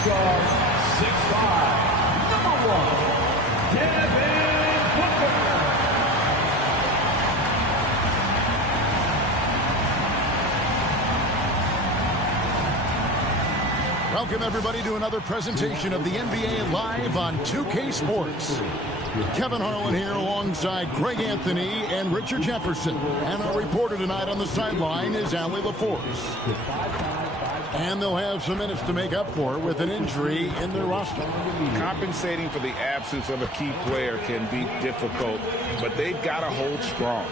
From 6'5", number 1, Devin Booker. Welcome, everybody, to another presentation of the NBA Live on 2K Sports. Kevin Harlan here alongside Greg Anthony and Richard Jefferson. And our reporter tonight on the sideline is Allie LaForce. And they'll have some minutes to make up for with an injury in their roster. Compensating for the absence of a key player can be difficult, but they've got to hold strong.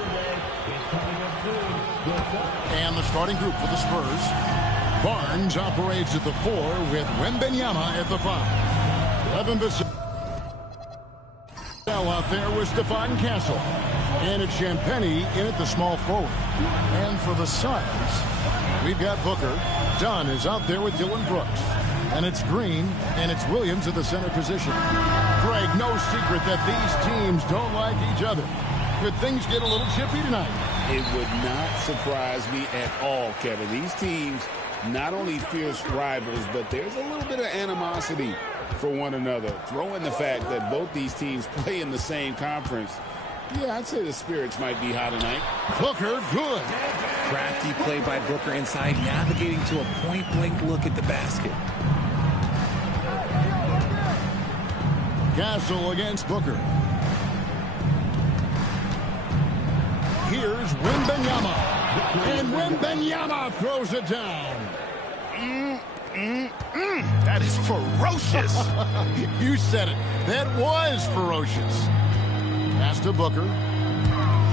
And the starting group for the Spurs. Barnes operates at the 4 with Wembanyama at the 5. Evan Vassell out there with Stephon Castle. And it's Champagnie in at the small forward. And for the Suns, we've got Booker. Dunn is out there with Dylan Brooks. And it's Green, and it's Williams at the center position. Greg, no secret that these teams don't like each other. Could things get a little chippy tonight? It would not surprise me at all, Kevin. These teams, not only fierce rivals, but there's a little bit of animosity for one another. Throw in the fact that both these teams play in the same conference. Yeah, I'd say the spirits might be high tonight. Booker, good. Crafty play by Booker inside, navigating to a point-blank look at the basket. Castle against Booker. Here's Wembanyama. And Wembanyama throws it down. That is ferocious. You said it. That was ferocious. Pass to Booker.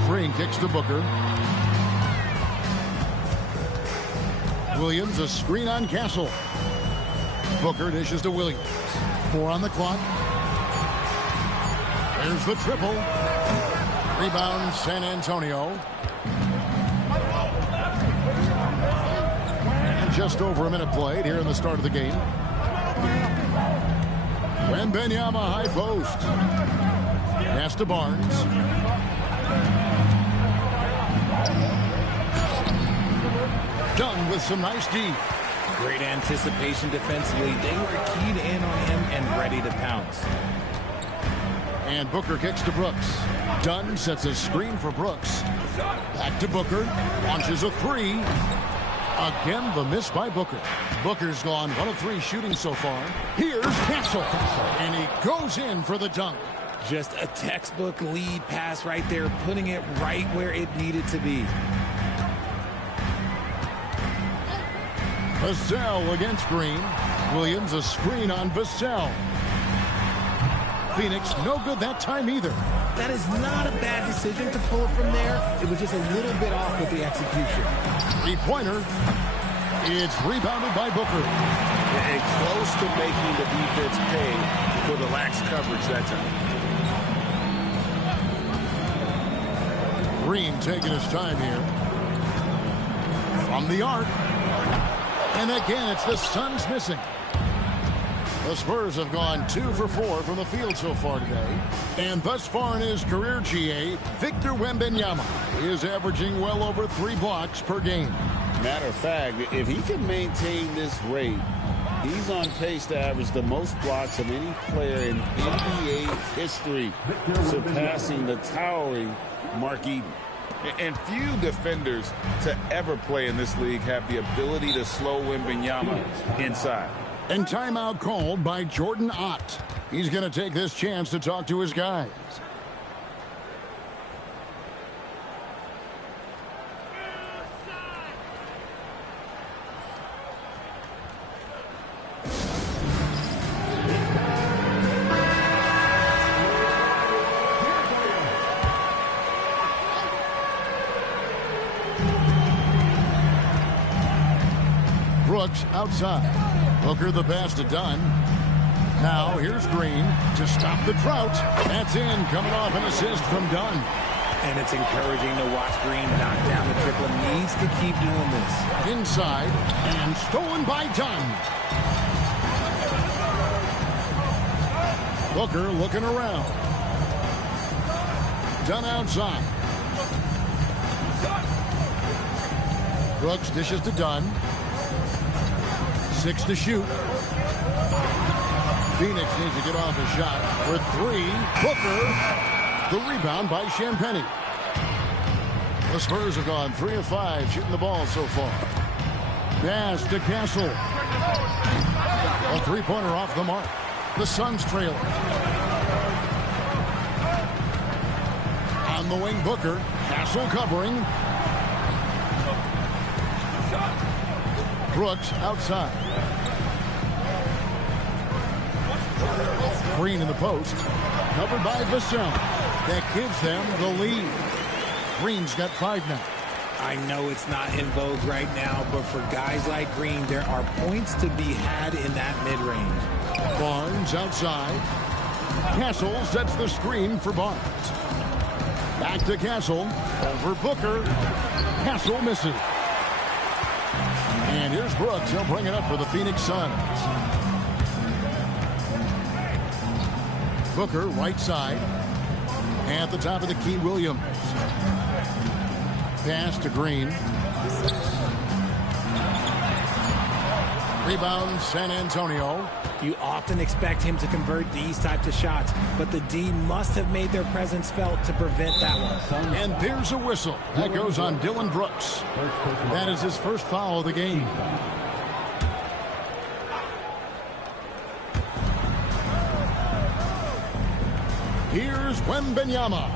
Green kicks to Booker. Williams, a screen on Castle. Booker dishes to Williams. 4 on the clock. There's the triple. Rebound, San Antonio. And just over a minute played here in the start of the game. Wembanyama high post. Pass to Barnes. Dunn with some nice D. Great anticipation defensively. They were keyed in on him and ready to pounce. And Booker kicks to Brooks. Dunn sets a screen for Brooks. Back to Booker. Launches a 3. Again, the miss by Booker. Booker's gone 1 of 3 shooting so far. Here's Castle. And he goes in for the dunk. Just a textbook lead pass right there, putting it right where it needed to be. Vassell against Green. Williams a screen on Vassell. Phoenix no good that time either. That is not a bad decision to pull it from there. It was just a little bit off with the execution. 3-pointer. It's rebounded by Booker. And close to making the defense pay for the lax coverage that time. Green taking his time here. From the arc. And again, it's the Suns missing. The Spurs have gone 2 for 4 from the field so far today. And thus far in his career, GA, Victor Wembanyama is averaging well over 3 blocks per game. Matter of fact, if he can maintain this rate, he's on pace to average the most blocks of any player in NBA history, surpassing the towering Mark Eaton. And few defenders to ever play in this league have the ability to slow Wembanyama inside. And timeout called by Jordan Ott. He's going to take this chance to talk to his guys. Brooks outside. Booker the pass to Dunn. Now here's Green to stop the drought. That's in, coming off an assist from Dunn. And it's encouraging to watch Green knock down the triple. Needs to keep doing this. Inside and stolen by Dunn. Booker looking around. Dunn outside. Brooks dishes to Dunn. 6 to shoot. Phoenix needs to get off a shot for three. Booker. The rebound by Champagnie. The Spurs have gone 3 of 5 shooting the ball so far. Pass to Castle. A three-pointer off the mark. The Suns trail. On the wing, Booker. Castle covering. Brooks outside. Green in the post. Covered by Vassell. That gives them the lead. Green's got 5 now. I know it's not in vogue right now, but for guys like Green, there are points to be had in that mid-range. Barnes outside. Castle sets the screen for Barnes. Back to Castle. Over Booker. Castle misses. And here's Brooks. He'll bring it up for the Phoenix Suns. Booker, right side. At the top of the key, Williams. Pass to Green. Rebound, San Antonio. You often expect him to convert these types of shots, but the D must have made their presence felt to prevent that one. And there's a whistle. That goes on Dillon Brooks. That is his first foul of the game. Here's Wembanyama.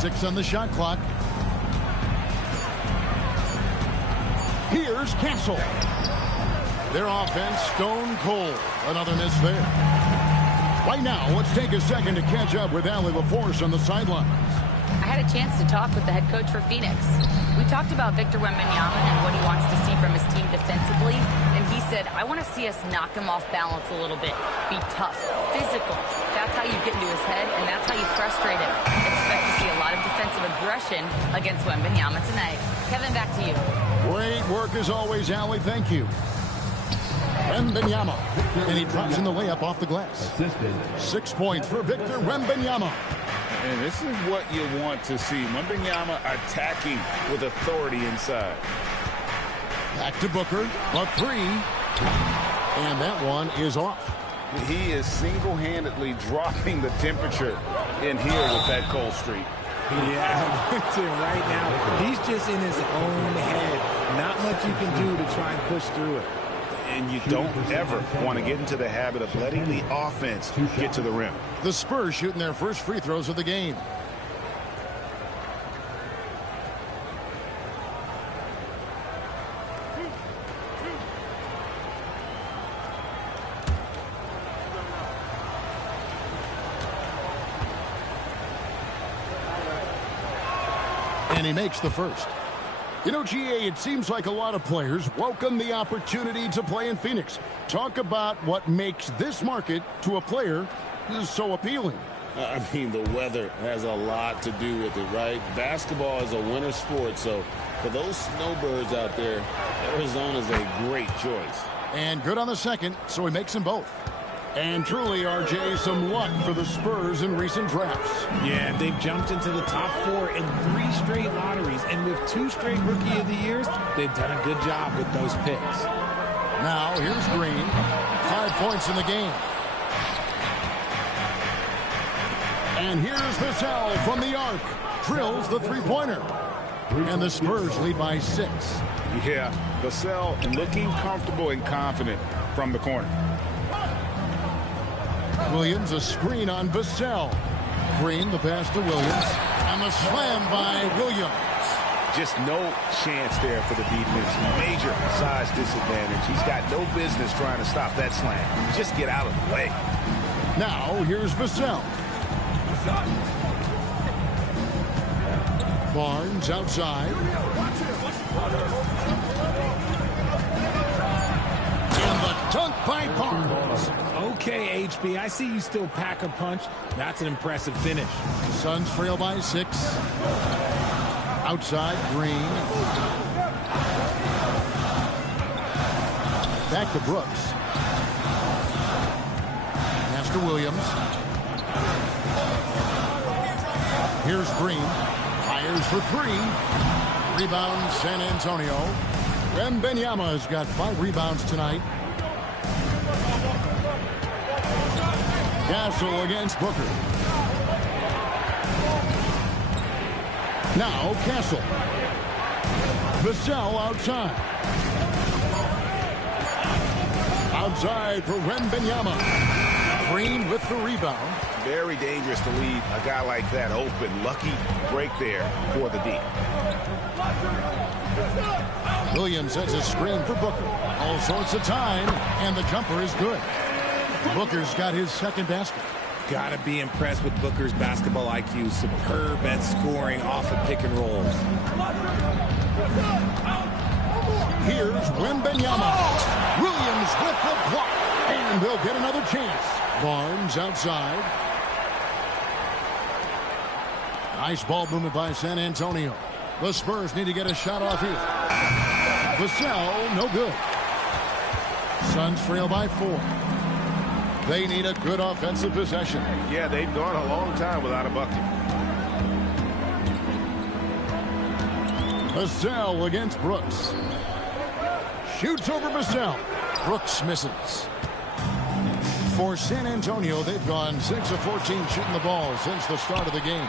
6 on the shot clock. Here's Castle. Their offense stone cold. Another miss there. Right now, let's take a second to catch up with Allie LaForce on the sidelines. I had a chance to talk with the head coach for Phoenix. We talked about Victor Wembanyama and what he wants to see from his team defensively, and he said, I want to see us knock him off balance a little bit. Be tough, physical. That's how you get into his head, and that's how you frustrate him. Expect to see a lot of defensive aggression against Wembanyama tonight. Kevin, back to you. Great work as always, Allie. Thank you. Wembanyama. And he drops in the layup off the glass. 6 points for Victor Wembanyama. And this is what you want to see. Wembanyama attacking with authority inside. Back to Booker. A 3. And that one is off. He is single-handedly dropping the temperature in here with that cold streak. Yeah, right now, he's just in his own head. Not much you can do to try and push through it. And you don't ever want to get into the habit of letting the offense get to the rim. The Spurs shooting their first free throws of the game. And he makes the first. You know, GA, it seems like a lot of players welcome the opportunity to play in Phoenix. Talk about what makes this market to a player so appealing. I mean, the weather has a lot to do with it, right? Basketball is a winter sport, so for those snowbirds out there, Arizona's a great choice. And good on the second, so he makes them both. And truly, RJ, some luck for the Spurs in recent drafts. Yeah, they've jumped into the top 4 in 3 straight lotteries, and with 2 straight Rookie of the Years, they've done a good job with those picks. Now, here's Green. 5 points in the game. And here's Vassell from the arc. Drills the three-pointer. And the Spurs lead by 6. Yeah, Vassell looking comfortable and confident from the corner. Williams, a screen on Vassell. Green, the pass to Williams. And the slam by Williams. Just no chance there for the defense. Major size disadvantage. He's got no business trying to stop that slam. Just get out of the way. Now, here's Vassell. Barnes outside. And the dunk by Barnes. Okay, HB, I see you still pack a punch. That's an impressive finish. Suns trail by 6. Outside, Green. Back to Brooks. Pass to Williams. Here's Green. Fires for 3. Rebound, San Antonio. Wembanyama has got 5 rebounds tonight. Castle against Booker. Now Castle. Vassell outside. Outside for Wembanyama. Green with the rebound. Very dangerous to leave a guy like that open. Lucky break there for the D. Williams sets a screen for Booker. All sorts of time, and the jumper is good. Booker's got his second basket. Gotta be impressed with Booker's basketball IQ. Superb at scoring off of pick and rolls. Here's Wembanyama. Williams with the block. And they'll get another chance. Barnes outside. Nice ball movement by San Antonio. The Spurs need to get a shot off here. Vassell, no good. Suns trail by 4. They need a good offensive possession. Yeah, they've gone a long time without a bucket. Vassell against Brooks. Shoots over Vassell. Brooks misses. For San Antonio, they've gone 6 of 14 shooting the ball since the start of the game.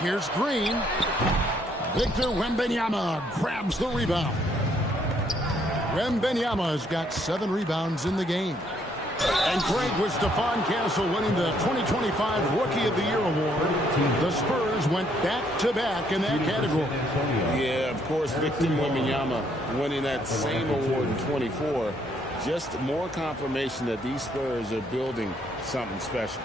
Here's Green. Victor Wembanyama grabs the rebound. Wembanyama's got 7 rebounds in the game. And Craig, with Stephon Castle winning the 2025 Rookie of the Year award, the Spurs went back-to-back in that category. Yeah, of course, Victor Wembanyama winning that same award in 24. Just more confirmation that these Spurs are building something special.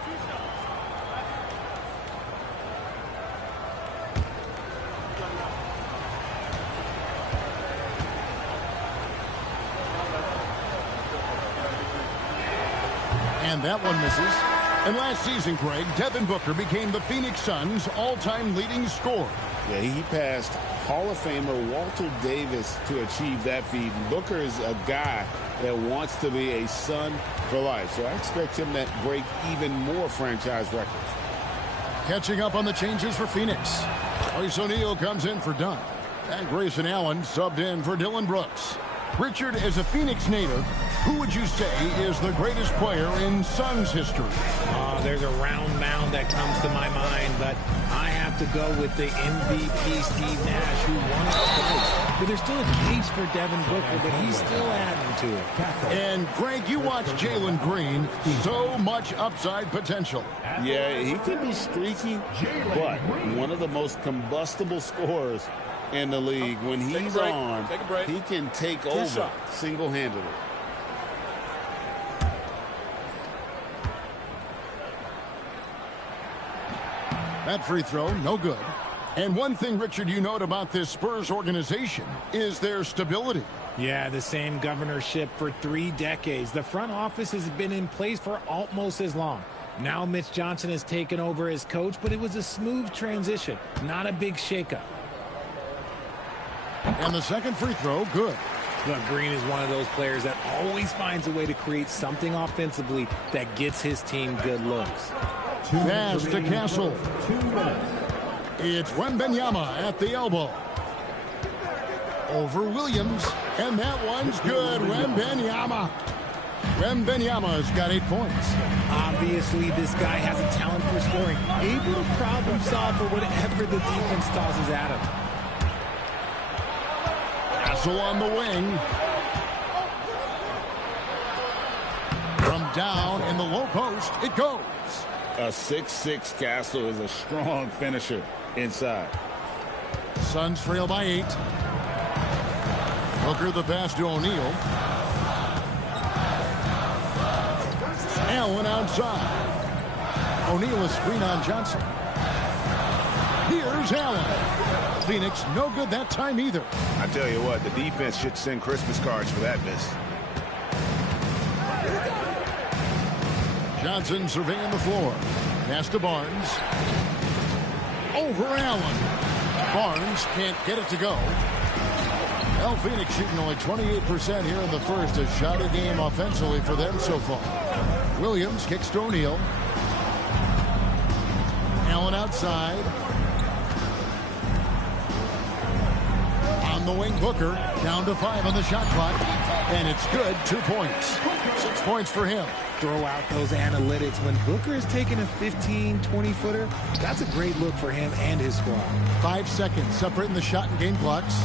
And that one misses. And last season, Craig, Devin Booker became the Phoenix Suns' all-time leading scorer. Yeah, he passed Hall of Famer Walter Davis to achieve that feat. Booker is a guy that wants to be a Sun for life. So I expect him to break even more franchise records. Catching up on the changes for Phoenix. Royce O'Neal comes in for Dunn. And Grayson Allen subbed in for Dylan Brooks. Richard, as a Phoenix native, who would you say is the greatest player in Suns history? There's a round mound that comes to my mind, but I have to go with the MVP Steve Nash, who won it twice. But there's still a case for Devin Booker, but he's still adding to it. And, Greg, you watch Jalen Green. So much upside potential. Yeah, he can be streaky, but one of the most combustible scorers in the league. When he's on, he can take over single-handedly. That free throw, no good. And one thing, Richard, you note about this Spurs organization is their stability. Yeah, the same governorship for 3 decades. The front office has been in place for almost as long. Now Mitch Johnson has taken over as coach, but it was a smooth transition, not a big shakeup. And the second free throw, good. Look, Green is one of those players that always finds a way to create something offensively that gets his team good looks. Pass to Castle. It's Wembanyama at the elbow. Over Williams. And that one's good. Wembanyama. Wembanyama's got 8 points. Obviously, this guy has a talent for scoring. Able to problem solve for whatever the defense tosses at him. Castle on the wing. From down in the low post, it goes. A 6'6" Castle is a strong finisher inside. Suns trail by 8. Booker the pass to O'Neal. Allen outside. O'Neal a screen on Johnson. Here's Allen. Phoenix no good that time either. I tell you what, the defense should send Christmas cards for that miss. Johnson surveying the floor. Pass to Barnes. Over Allen. Barnes can't get it to go. Well, Phoenix shooting only 28% here in the first. A shoddy game offensively for them so far. Williams kicks to O'Neal. Allen outside. On the wing, Booker, down to 5 on the shot clock, and it's good, 2 points. 6 points for him. Throw out those analytics. When Booker is taking a 15, 20-footer, that's a great look for him and his squad. 5 seconds separating the shot and game clocks.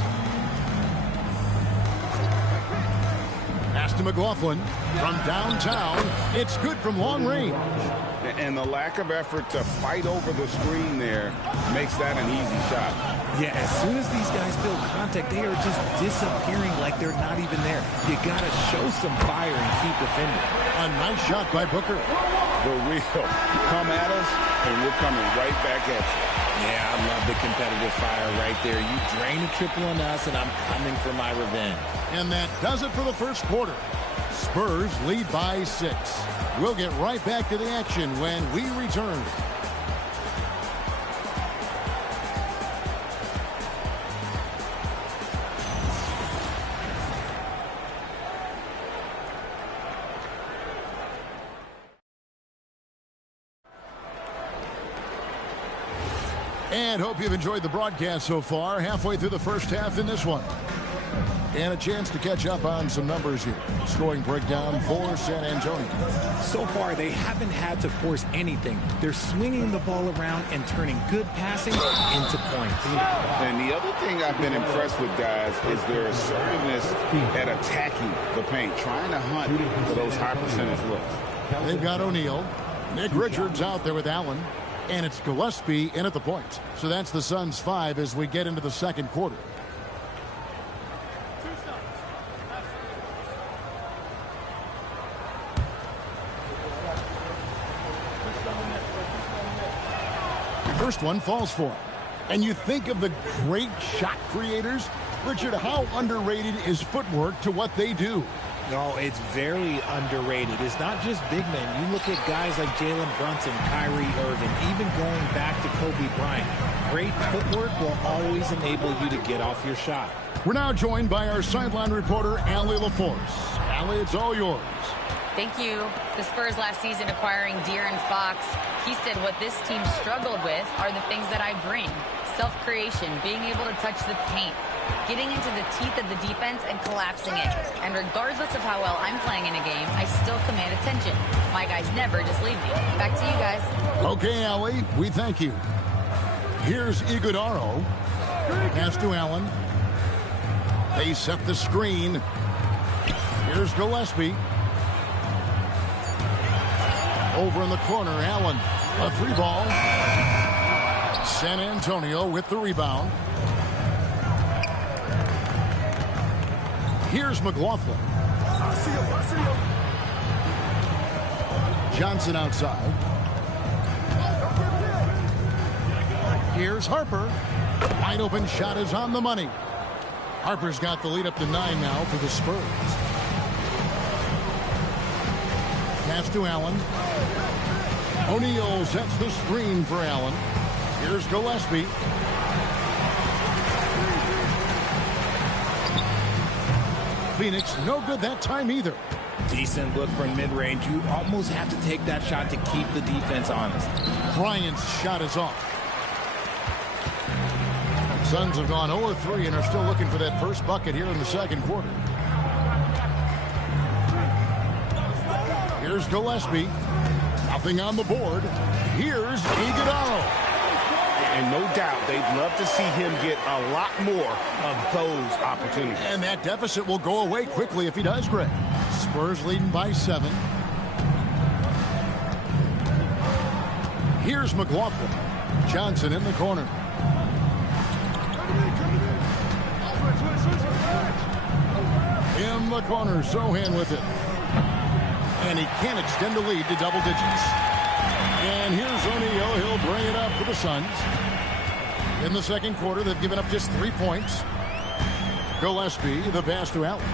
Pass to McLaughlin from downtown. It's good from long range. And the lack of effort to fight over the screen there makes that an easy shot. Yeah, as soon as these guys feel contact, they are just disappearing like they're not even there. You got to show some fire and keep defending. A nice shot by Booker. The real come at us, and we're coming right back at you. Yeah, I love the competitive fire right there. You drain a triple on us, and I'm coming for my revenge. And that does it for the first quarter. Spurs lead by 6. We'll get right back to the action when we return. And hope you've enjoyed the broadcast so far. Halfway through the first half in this one. And a chance to catch up on some numbers here. Scoring breakdown for San Antonio. So far, they haven't had to force anything. They're swinging the ball around and turning good passing into points. And the other thing I've been impressed with, guys, is their assertiveness at attacking the paint, trying to hunt for those high percentage looks. They've got O'Neal. Nick Richards out there with Allen. And it's Gillespie in at the point. So that's the Suns' 5 as we get into the second quarter. First one falls for him. And you think of the great shot creators. Richard, how underrated is footwork to what they do? No, it's very underrated. It's not just big men. You look at guys like Jalen Brunson, Kyrie Irving, even going back to Kobe Bryant. Great footwork will always enable you to get off your shot. We're now joined by our sideline reporter, Allie LaForce. Allie, it's all yours. Thank you. The Spurs last season acquiring De'Aaron Fox. He said what this team struggled with are the things that I bring. Self-creation, being able to touch the paint, getting into the teeth of the defense and collapsing it. And regardless of how well I'm playing in a game, I still command attention. My guys never just leave me. Back to you guys. Okay, Allie, we thank you. Here's Iguodaro. Pass to Allen. They set the screen. Here's Gillespie. Over in the corner, Allen. A 3-ball. San Antonio with the rebound. Here's McLaughlin. Johnson outside. Here's Harper. Wide open shot is on the money. Harper's got the lead up to 9 now for the Spurs. Pass to Allen. O'Neal sets the screen for Allen. Here's Gillespie. Phoenix no good that time either. Decent look from mid-range. You almost have to take that shot to keep the defense honest. Bryant's shot is off. Suns have gone 0-3 and are still looking for that first bucket here in the second quarter. Here's Gillespie. Nothing on the board. Here's Iguodaro. And no doubt, they'd love to see him get a lot more of those opportunities. And that deficit will go away quickly if he does, Greg. Spurs leading by 7. Here's McLaughlin. Johnson in the corner. In the corner, Sohan with it. And he can't extend the lead to double digits. And here's O'Neal. He'll bring it up for the Suns. In the second quarter, they've given up just 3 points. Gillespie, the pass to Allen.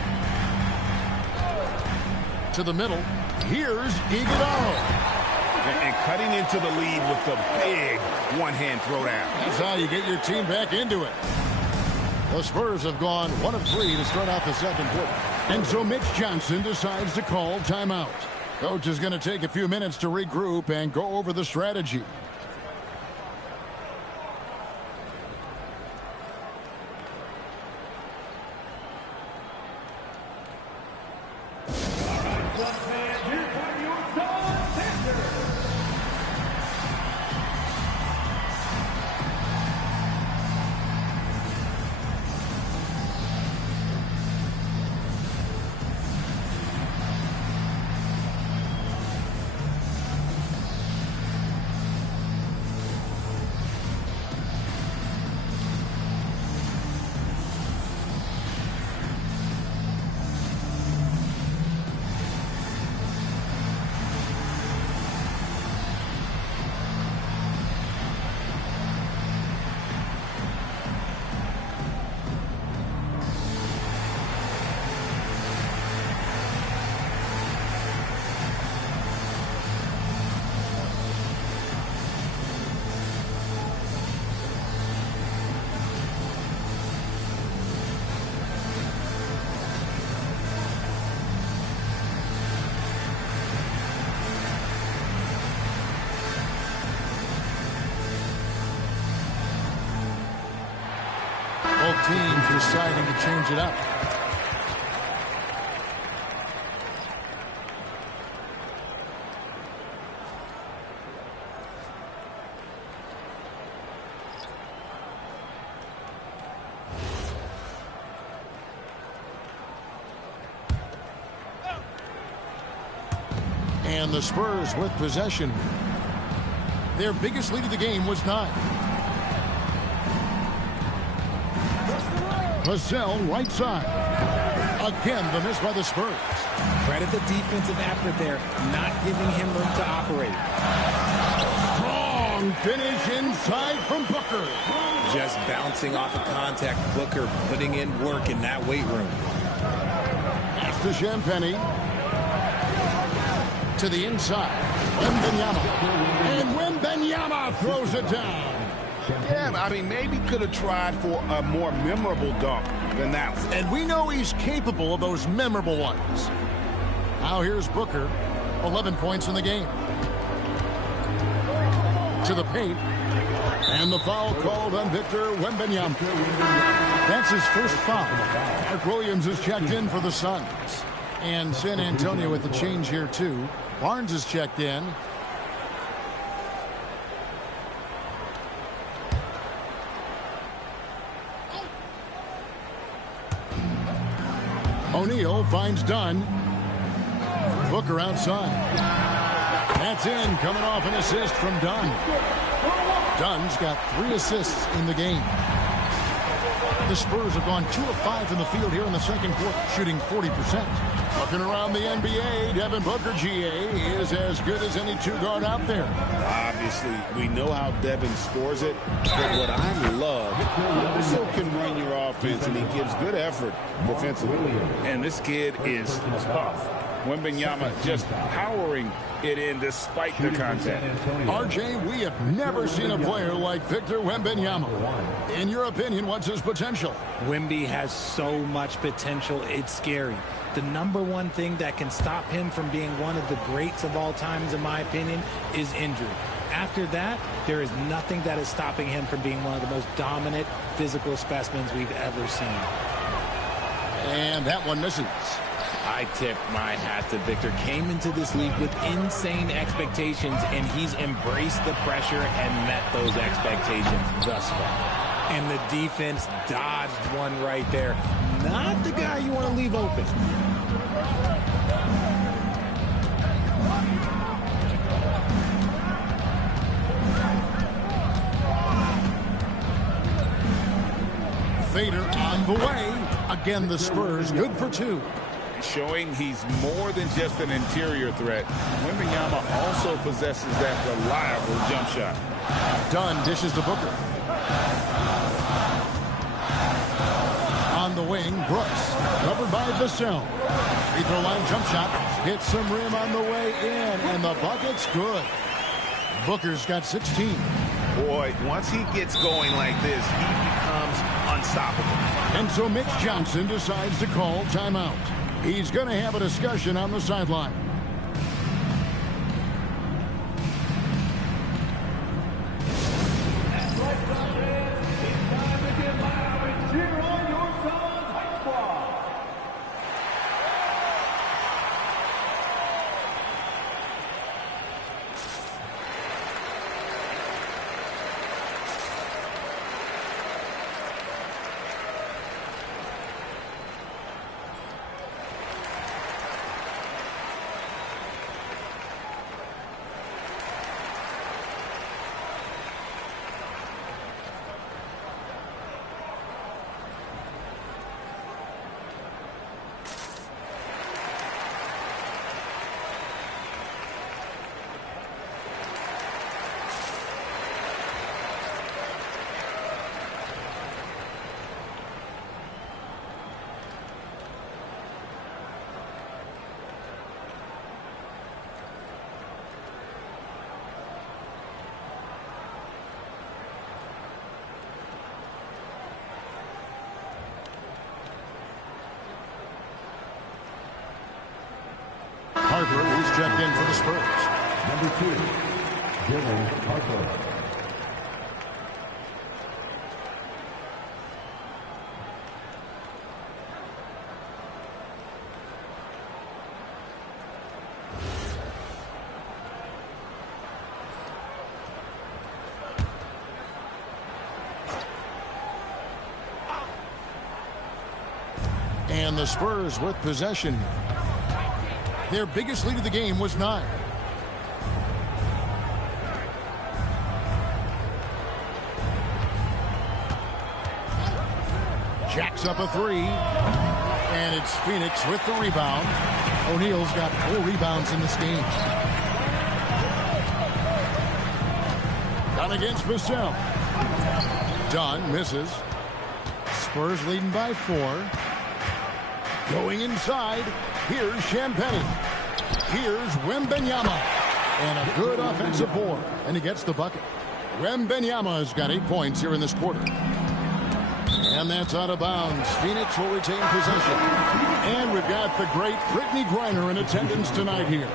To the middle. Here's Iguodaro. And cutting into the lead with the big one-hand throwdown. That's how you get your team back into it. The Spurs have gone 1 of 3 to start out the second quarter. And so Mitch Johnson decides to call timeout. Coach is going to take a few minutes to regroup and go over the strategy. Bucks fans, here come your son, Victor. Both teams deciding to change it up. And the Spurs with possession. Their biggest lead of the game was 9. Vassell right side. Again, the miss by the Spurs. Credit the defensive effort there, not giving him room to operate. Strong finish inside from Booker. Just bouncing off of contact. Booker putting in work in that weight room. Pass to Champagny. To the inside. Wembanyama. And Wembanyama throws it down. Yeah, I mean, maybe could have tried for a more memorable dunk than that one. And we know he's capable of those memorable ones. Now here's Booker. 11 points in the game. To the paint. And the foul called on Victor Wembanyama. That's his first foul. Mark Williams is checked in for the Suns. And San Antonio with the change here, too. Barnes is checked in. O'Neal finds Dunn. Booker outside. That's in, coming off an assist from Dunn. Dunn's got 3 assists in the game. The Spurs have gone 2 of 5 from the field here in the second quarter, shooting 40%. Looking around the NBA, Devin Booker, GA, is as good as any 2-guard out there. Obviously, we know how Devin scores it, but what I love, he also can run your offense, and he gives good effort defensively. And this kid is tough. Wembanyama just powering it in despite the contact. RJ, we have never seen a player like Victor Wembanyama. In your opinion, what's his potential? Wemby has so much potential, it's scary. The number one thing that can stop him from being one of the greats of all times, in my opinion, is injury. After that, there is nothing that is stopping him from being one of the most dominant physical specimens we've ever seen. And that one misses. I tip my hat to Victor. Came into this league with insane expectations, and he's embraced the pressure and met those expectations thus far. And the defense dodged one right there. Not the guy you want to leave open. Fader on the way. Again, the Spurs good for 2. Showing he's more than just an interior threat. Wembanyama also possesses that reliable jump shot. Dunn dishes to Booker. On the wing, Brooks. Covered by Vassell. Free throw line jump shot. Hits some rim on the way in, and the bucket's good. Booker's got 16. Boy, once he gets going like this, he becomes unstoppable. And so Mitch Johnson decides to call timeout. He's going to have a discussion on the sideline. checked in for the Spurs. Number 2, Dylan Parker. And the Spurs with possession. Their biggest lead of the game was 9. Jacks up a 3. And it's Phoenix with the rebound. O'Neal's got 4 rebounds in this game. Done against Vassell. Dunn misses. Spurs leading by 4. Going inside, here's Champagnie. Here's Wembanyama. And a good offensive board. And he gets the bucket. Wembanyama's got 8 points here in this quarter. And that's out of bounds. Phoenix will retain possession. And we've got the great Brittany Griner in attendance tonight here.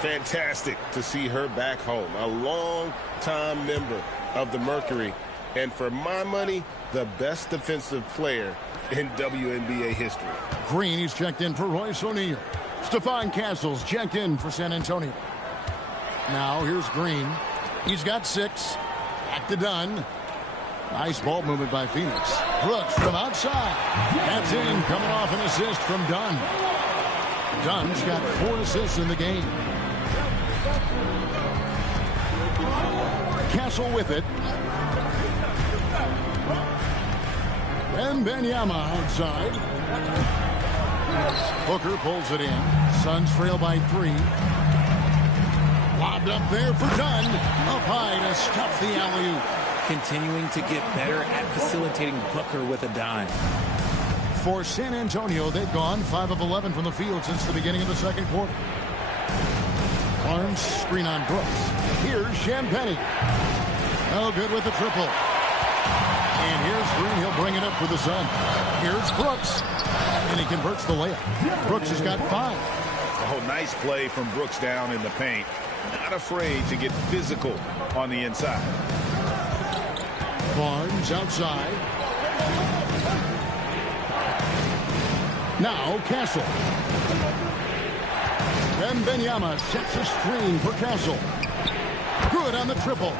Fantastic to see her back home. A long-time member of the Mercury. And for my money, the best defensive player in WNBA history. Green, he's checked in for Royce O'Neal. Stephon Castle's checked in for San Antonio. Now here's Green. He's got 6. Back to Dunn. Nice ball movement by Phoenix. Brooks from outside. That's in, coming off an assist from Dunn. Dunn's got 4 assists in the game. Castle with it. Wembanyama outside. Booker pulls it in. Suns trail by 3. Lobbed up there for Dunn. Up high to stuff the alley-oop. Continuing to get better at facilitating Booker with a dime. For San Antonio, they've gone 5 of 11 from the field since the beginning of the second quarter. Barnes screen on Brooks. Here's Champagnie. No good with the triple. And here's Green. He'll bring it up for the Sun. Here's Brooks. And he converts the layup. Brooks has got 5. Oh, nice play from Brooks down in the paint. Not afraid to get physical on the inside. Barnes outside. Now Castle. Wembanyama sets a screen for Castle. Good on the triple.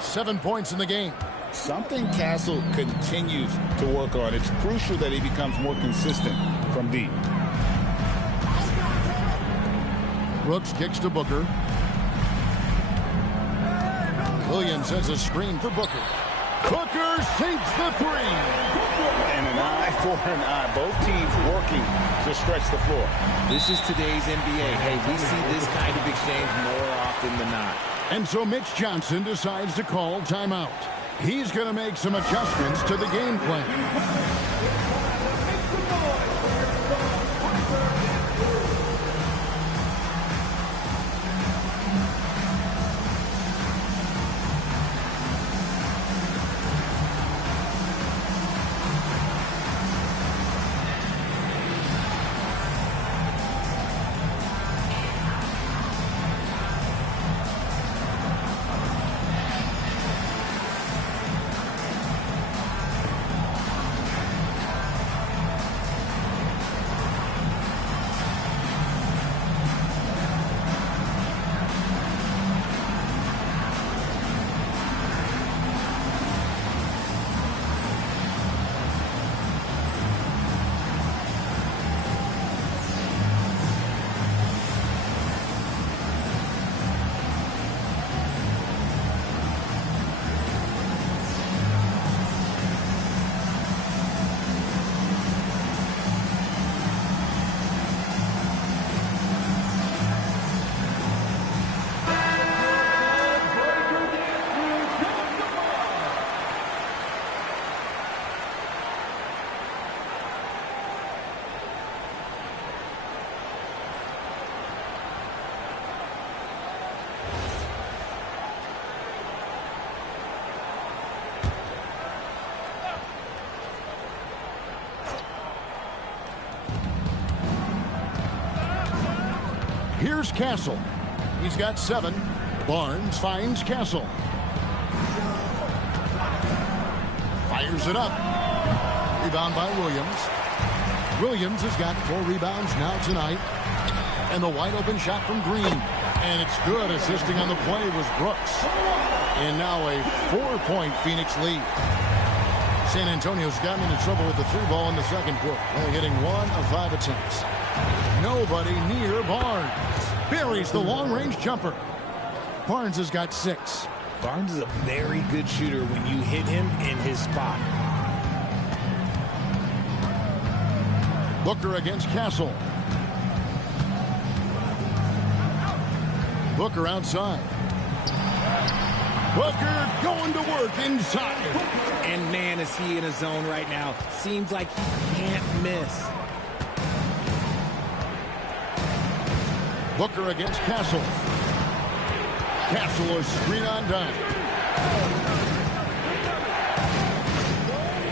7 points in the game. Something Castle continues to work on. It's crucial that he becomes more consistent from deep. Brooks kicks to Booker. Williams sets a screen for Booker. Booker sinks the 3. And an eye for an eye. Both teams working to stretch the floor. This is today's NBA. Hey, we see this kind of exchange more often than not. And so Mitch Johnson decides to call timeout. He's going to make some adjustments to the game plan. Here's Castle. He's got 7. Barnes finds Castle. Fires it up. Rebound by Williams. Williams has got 4 rebounds now tonight. And the wide open shot from Green. And it's good. Assisting on the play was Brooks. And now a 4-point Phoenix lead. San Antonio's gotten into trouble with the 3-ball in the second quarter. Only hitting 1 of 5 attempts. Nobody near Barnes. Buries the long-range jumper. Barnes has got 6. Barnes is a very good shooter when you hit him in his spot. Booker against Castle. Booker outside. Booker going to work inside. And man, is he in a zone right now. Seems like he can't miss. Booker against Castle. Castle is screen on down.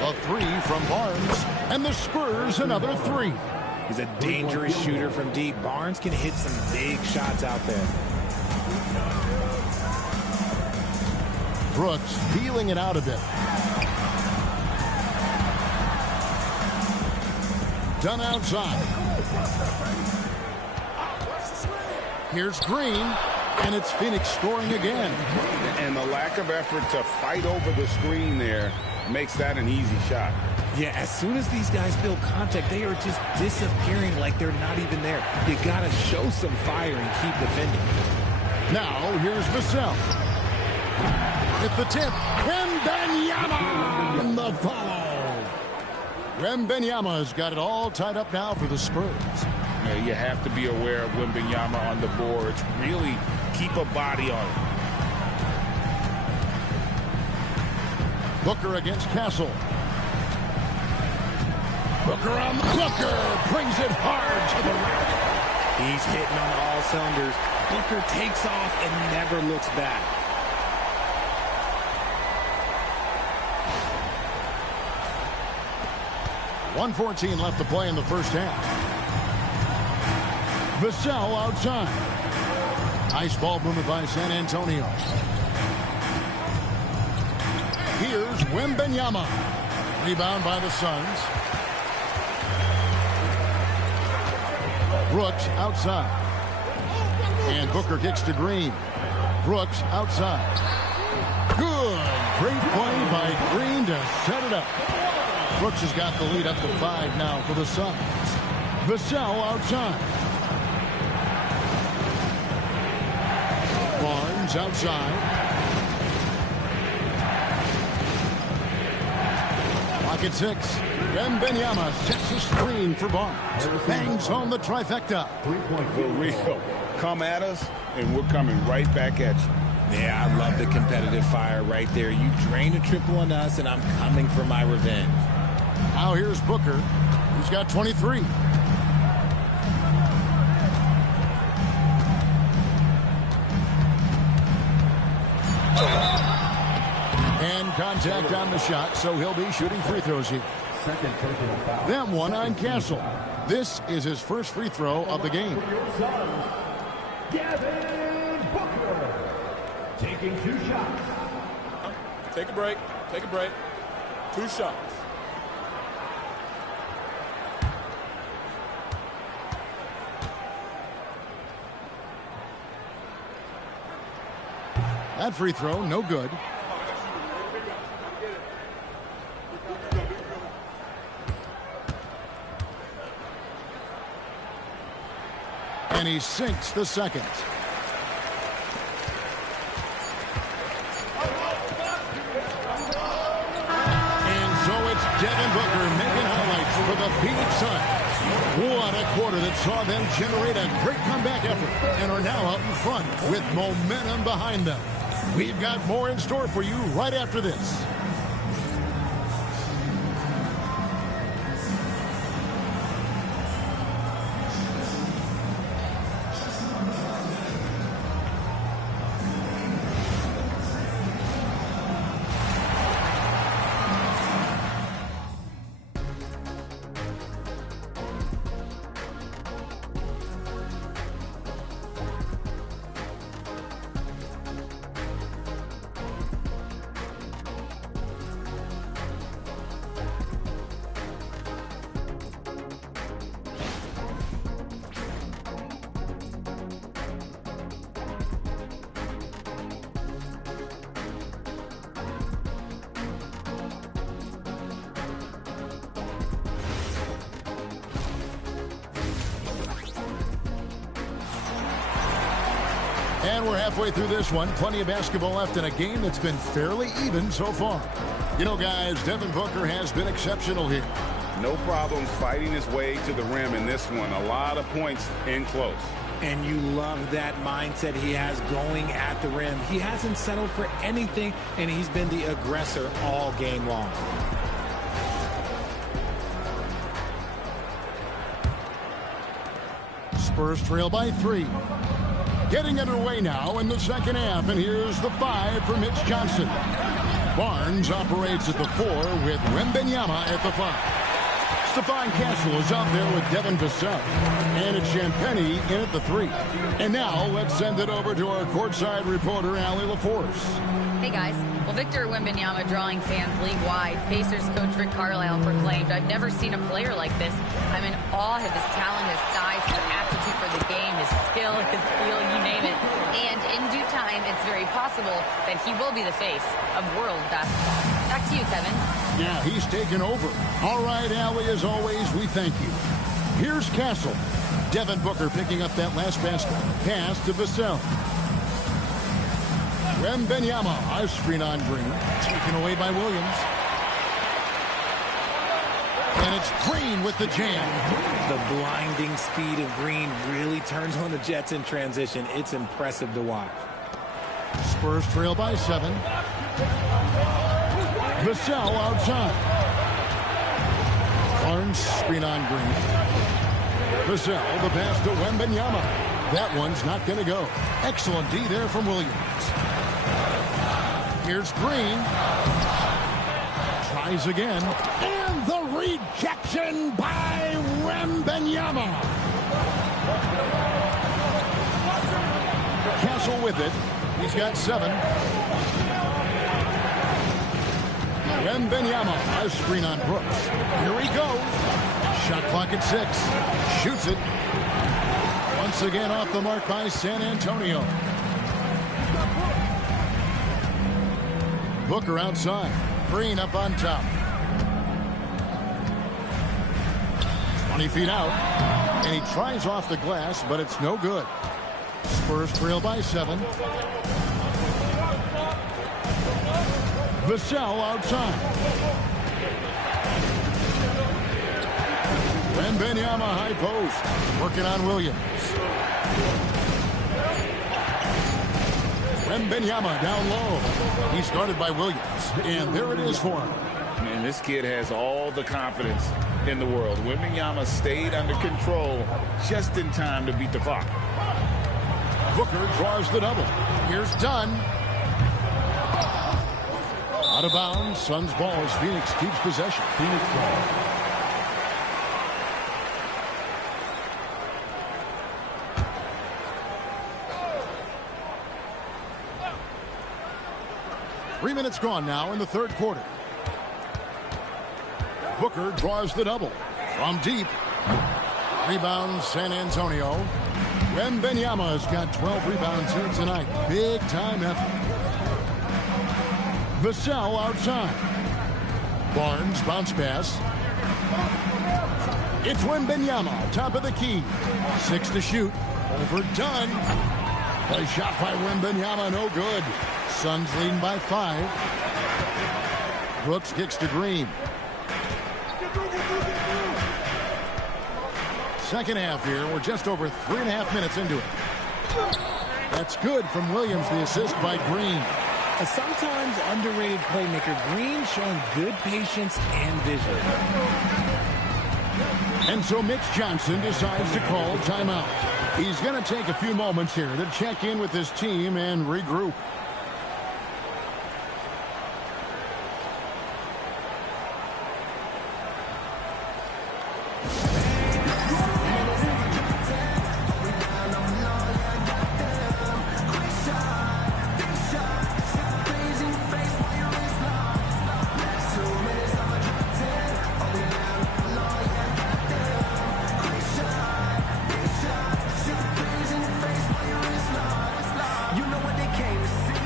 A 3 from Barnes. And the Spurs another 3. He's a dangerous shooter from deep. Barnes can hit some big shots out there. Brooks feeling it out a bit. Done outside. Here's Green, and it's Phoenix scoring again. And the lack of effort to fight over the screen there makes that an easy shot. Yeah, as soon as these guys feel contact, they are just disappearing like they're not even there. You got to show some fire and keep defending. Now, here's Vassell. At the tip, Wembanyama on the follow. Wembanyama's got it all tied up now for the Spurs. You have to be aware of Wembanyama on the boards. Really keep a body on him. Booker against Castle. Booker brings it hard to the rack. He's hitting on all cylinders. Booker takes off and never looks back. .114 left to play in the first half. Vassell outside. Nice ball movement by San Antonio. Here's Wembanyama. Rebound by the Suns. Brooks outside. And Booker kicks to Green. Brooks outside. Good. Great play by Green to set it up. Brooks has got the lead up to 5 now for the Suns. Vassell outside. Barnes outside. Pocket 6. Wembanyama sets the screen for Barnes. Bangs home the trifecta. For real. Come at us, and we're coming right back at you. Yeah, I love the competitive fire right there. You drain a triple on us, and I'm coming for my revenge. Now here's Booker. He's got 23. And contact on the shot, so he'll be shooting free throws here. That one on Castle. This is his first free throw of the game. Devin Booker taking 2 shots. Take a break. Take a break. 2 shots. That free throw, no good. And he sinks the second. And so it's Devin Booker making highlights for the Phoenix Suns. What a quarter that saw them generate a great comeback effort and are now out in front with momentum behind them. We've got more in store for you right after this. And we're halfway through this one. Plenty of basketball left in a game that's been fairly even so far. You know, guys, Devin Booker has been exceptional here. No problem fighting his way to the rim in this one. A lot of points in close. And you love that mindset he has going at the rim. He hasn't settled for anything, and he's been the aggressor all game long. Spurs trail by 3. Getting underway now in the second half, and here's the 5 for Mitch Johnson. Barnes operates at the 4 with Wembanyama at the 5. Stephon Castle is out there with Devin Vassell. And it's Champagnie in at the 3. And now let's send it over to our courtside reporter, Allie LaForce. Hey guys. Well, Victor Wembanyama drawing fans league-wide. Pacers coach Rick Carlisle proclaimed, "I've never seen a player like this. I'm in awe of his talent, his size, his aptitude for the game, his skill, his feel, you name it. And in due time, it's very possible that he will be the face of world basketball." Back to you, Kevin. Yeah, he's taken over. All right, Allie, as always, we thank you. Here's Castle. Devin Booker picking up that last basket. Pass to Vassell. Wembanyama, a screen on Green. Taken away by Williams. And it's Green with the jam. The blinding speed of Green really turns on the Jets in transition. It's impressive to watch. Spurs trail by 7. Vassell outside. Barnes screen on Green. Vassell, the pass to Wembanyama. That one's not going to go. Excellent D there from Williams. Here's Green. Tries again. And the rejection by Wembanyama. Castle with it. He's got 7. Wembanyama, a screen on Brooks. Here he goes. Shot clock at 6. Shoots it. Once again off the mark by San Antonio. Booker outside. Green up on top. 20 feet out. And he tries off the glass, but it's no good. Spurs trail by 7. Vassell outside. Wembanyama high post. Working on Williams. Wembanyama down low. He's guarded by Williams. And there it is for him. Man, this kid has all the confidence in the world. Wembanyama stayed under control just in time to beat the clock. Booker draws the double. Here's Dunn. Out of bounds. Suns ball as Phoenix keeps possession. Phoenix ball. Three minutes gone now in the third quarter. Booker draws the double. From deep. Rebound San Antonio. Wembanyama's got 12 rebounds here tonight. Big time effort. Vassell outside. Barnes bounce pass. It's Wembanyama, top of the key. 6 to shoot. Overdone. A shot by Wembanyama, no good. Suns leading by 5. Brooks kicks to Green. Second half here. We're just over 3.5 minutes into it. That's good from Williams, the assist by Green. A sometimes underrated playmaker, Green showing good patience and vision. And so Mitch Johnson decides to call timeout. He's going to take a few moments here to check in with his team and regroup. You know what they came to see.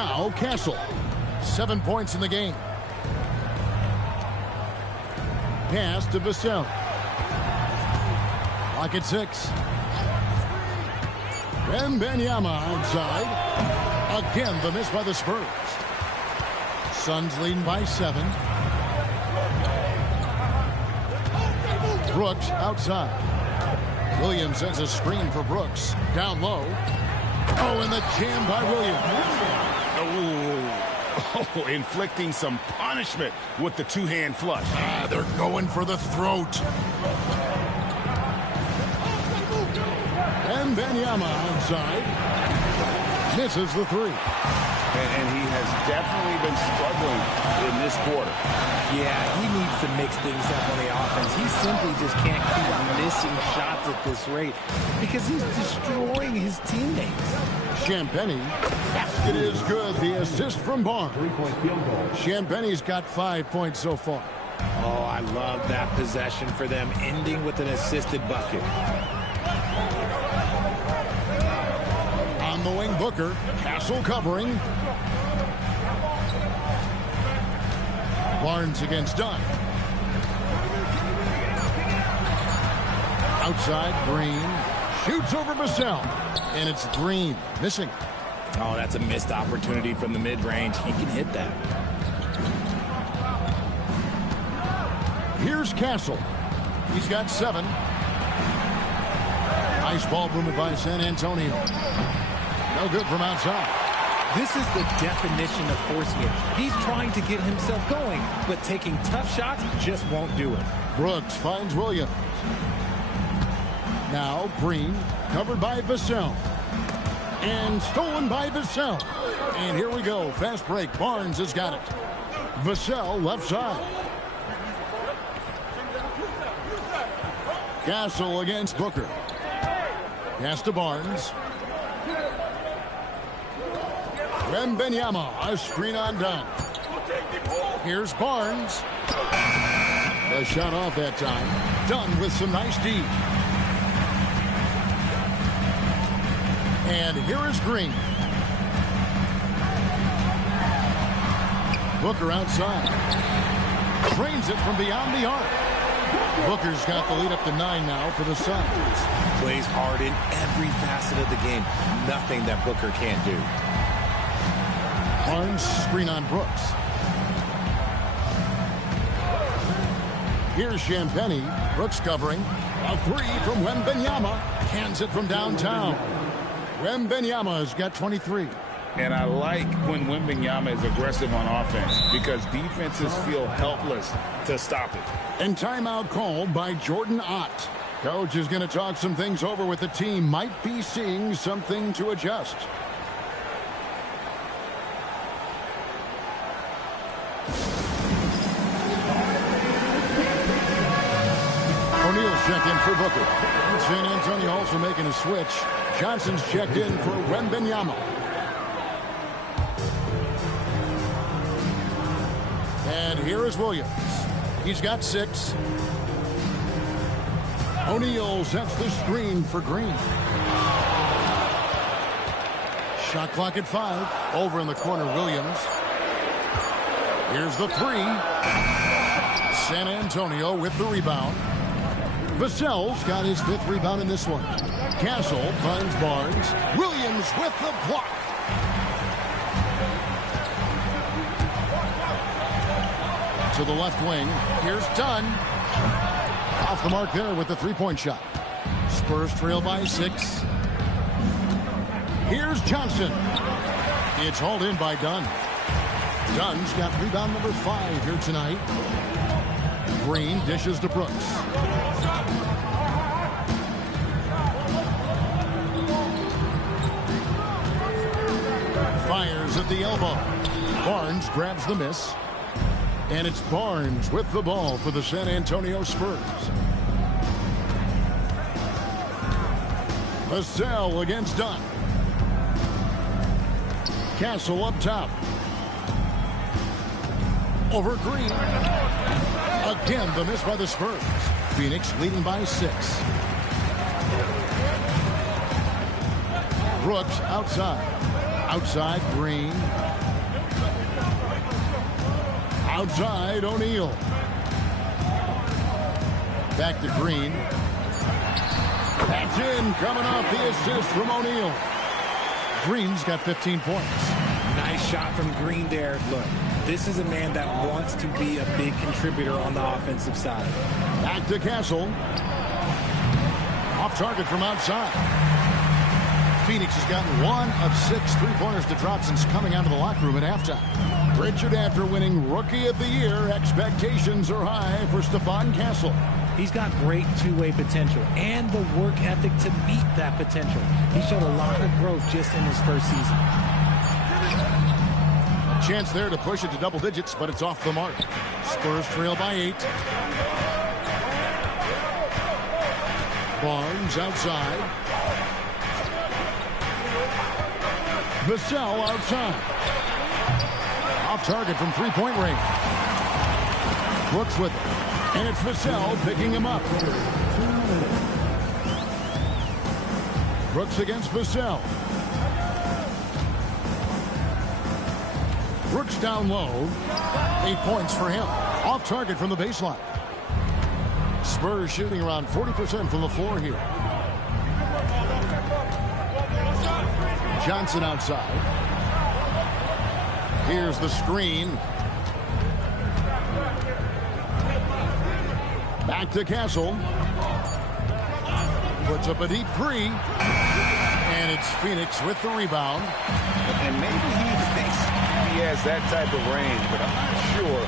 Now Castle. 7 points in the game. Pass to Vassell. Lock at 6. Wembanyama outside. Again, the miss by the Spurs. Suns leading by 7. Brooks outside. Williams sends a screen for Brooks. Down low. Oh, and the jam by Williams. Oh, inflicting some punishment with the two-hand flush. They're going for the throat. And Wembanyama outside. Misses the 3. And he has definitely been struggling in this quarter. Yeah, he needs to mix things up on the offense. He simply just can't keep missing shots at this rate because he's destroying his teammates. Champagnie. Basket is good. The assist from Barnes. 3-point field goal. Champagnie's got 5 points so far. Oh, I love that possession for them, ending with an assisted bucket. On the wing, Booker. Castle covering. Barnes against Dunn. Outside, Green. Shoots over Vassell. And it's Green. Missing. Oh, that's a missed opportunity from the mid-range. He can hit that. Here's Castle. He's got 7. Nice ball movement by San Antonio. No good from outside. This is the definition of forcing it. He's trying to get himself going, but taking tough shots just won't do it. Brooks finds Williams. Now Green, covered by Vassell. And stolen by Vassell. And here we go. Fast break. Barnes has got it. Vassell left side. Castle against Booker. Pass to Barnes. Wembanyama, a screen on Dunn. Here's Barnes. A shot off that time. Dunn with some nice D. And here is Green. Booker outside. Trains it from beyond the arc. Booker's got the lead up to 9 now for the Suns. Plays hard in every facet of the game. Nothing that Booker can't do. Barnes screen on Brooks. Here's Champagnie. Brooks covering. A 3 from Wembanyama. Cans it from downtown. Wembanyama's got 23. And I like when Wembanyama is aggressive on offense because defenses feel helpless to stop it. And timeout called by Jordan Ott. Coach is going to talk some things over with the team. Might be seeing something to adjust. O'Neal's checked in for Booker. San Antonio also making a switch. Johnson's checked in for Wembanyama. And here is Williams. He's got 6. O'Neal sets the screen for Green. Shot clock at 5. Over in the corner, Williams. Here's the 3. San Antonio with the rebound. Vassell's got his 5th rebound in this one. Castle finds Barnes. Williams with the block. To the left wing. Here's Dunn. Off the mark there with the 3-point shot. Spurs trail by 6. Here's Johnson. It's hauled in by Dunn. Dunn's got rebound number 5 here tonight. Green dishes to Brooks. Fires at the elbow. Barnes grabs the miss. And it's Barnes with the ball for the San Antonio Spurs. Vassell against Dunn. Castle up top. Over Green. Again, the miss by the Spurs. Phoenix leading by 6. Brooks outside. Outside, Green. Outside, O'Neal. Back to Green. That's in, coming off the assist from O'Neal. Green's got 15 points. Nice shot from Green there. Look, this is a man that wants to be a big contributor on the offensive side. Back to Castle. Off target from outside. Phoenix has gotten 1 of 6 three-pointers to drop since coming out of the locker room at halftime. Pritchard, after winning Rookie of the Year, expectations are high for Stephon Castle. He's got great two-way potential and the work ethic to meet that potential. He showed a lot of growth just in his first season. A chance there to push it to double digits, but it's off the mark. Spurs trail by 8. Barnes outside. Vassell outside. Off target from three-point range. Brooks with it. And it's Vassell picking him up. Brooks against Vassell. Brooks down low. 8 points for him. Off target from the baseline. Spurs shooting around 40% from the floor here. Johnson outside. Here's the screen. Back to Castle. Puts up a deep three. And it's Phoenix with the rebound. And maybe he thinks he has that type of range, but I'm not sure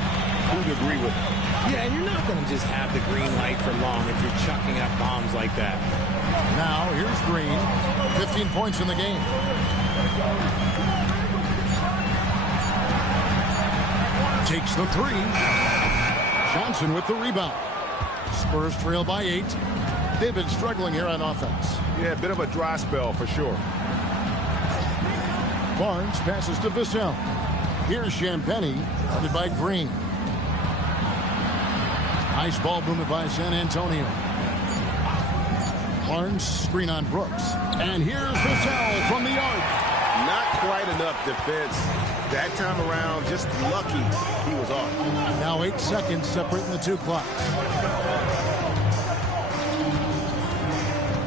who'd agree with him. Yeah, and you're not going to just have the green light for long if you're chucking up bombs like that. Now, here's Green. 15 points in the game. Takes the three. Johnson with the rebound. Spurs trail by 8. They've been struggling here on offense. Yeah, a bit of a dry spell for sure. Barnes passes to Vassell. Here's Champagnie, guarded by Green. Nice ball movement by San Antonio. Barnes screen on Brooks. And here's Vassell from the arc. Not quite enough defense. That time around, just lucky he was off. Now 8 seconds separating the two clocks.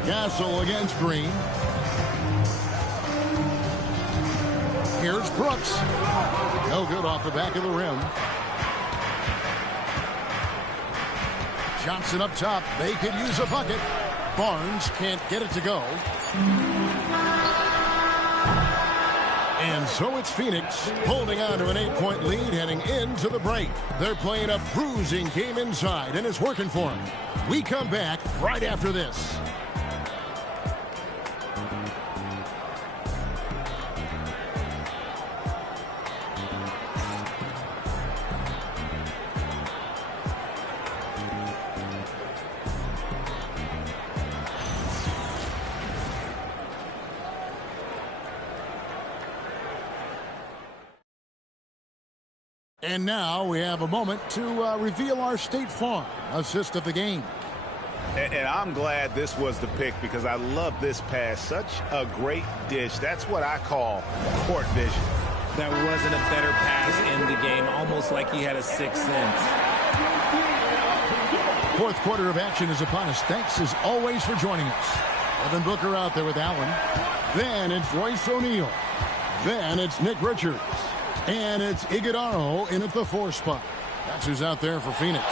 Castle against Green. Here's Brooks. No good off the back of the rim. Johnson up top. They could use a bucket. Barnes can't get it to go. And so it's Phoenix holding on to an 8-point lead heading into the break. They're playing a bruising game inside, and it's working for them. We come back right after this. And now we have a moment to reveal our State Farm assist of the game. And I'm glad this was the pick because I love this pass. Such a great dish. That's what I call court vision. That wasn't a better pass in the game, almost like he had a sixth sense. Fourth quarter of action is upon us. Thanks as always for joining us. Evan Booker out there with Allen. Then it's Royce O'Neal. Then it's Nick Richards. And it's Iguodala in at the 4 spot. That's who's out there for Phoenix.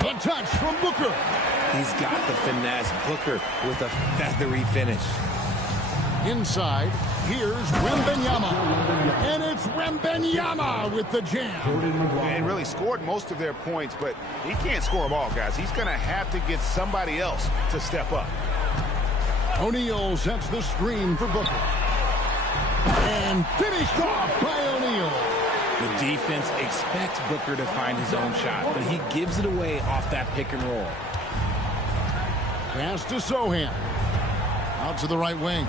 The touch from Booker. He's got the finesse. Booker with a feathery finish. Inside, here's Wembanyama. And it's Wembanyama with the jam. And really scored most of their points, but he can't score them all, guys. He's going to have to get somebody else to step up. O'Neal sets the screen for Booker. And finished off by O'Neal. The defense expects Booker to find his own shot, but he gives it away off that pick and roll. Pass to Sohan. Out to the right wing.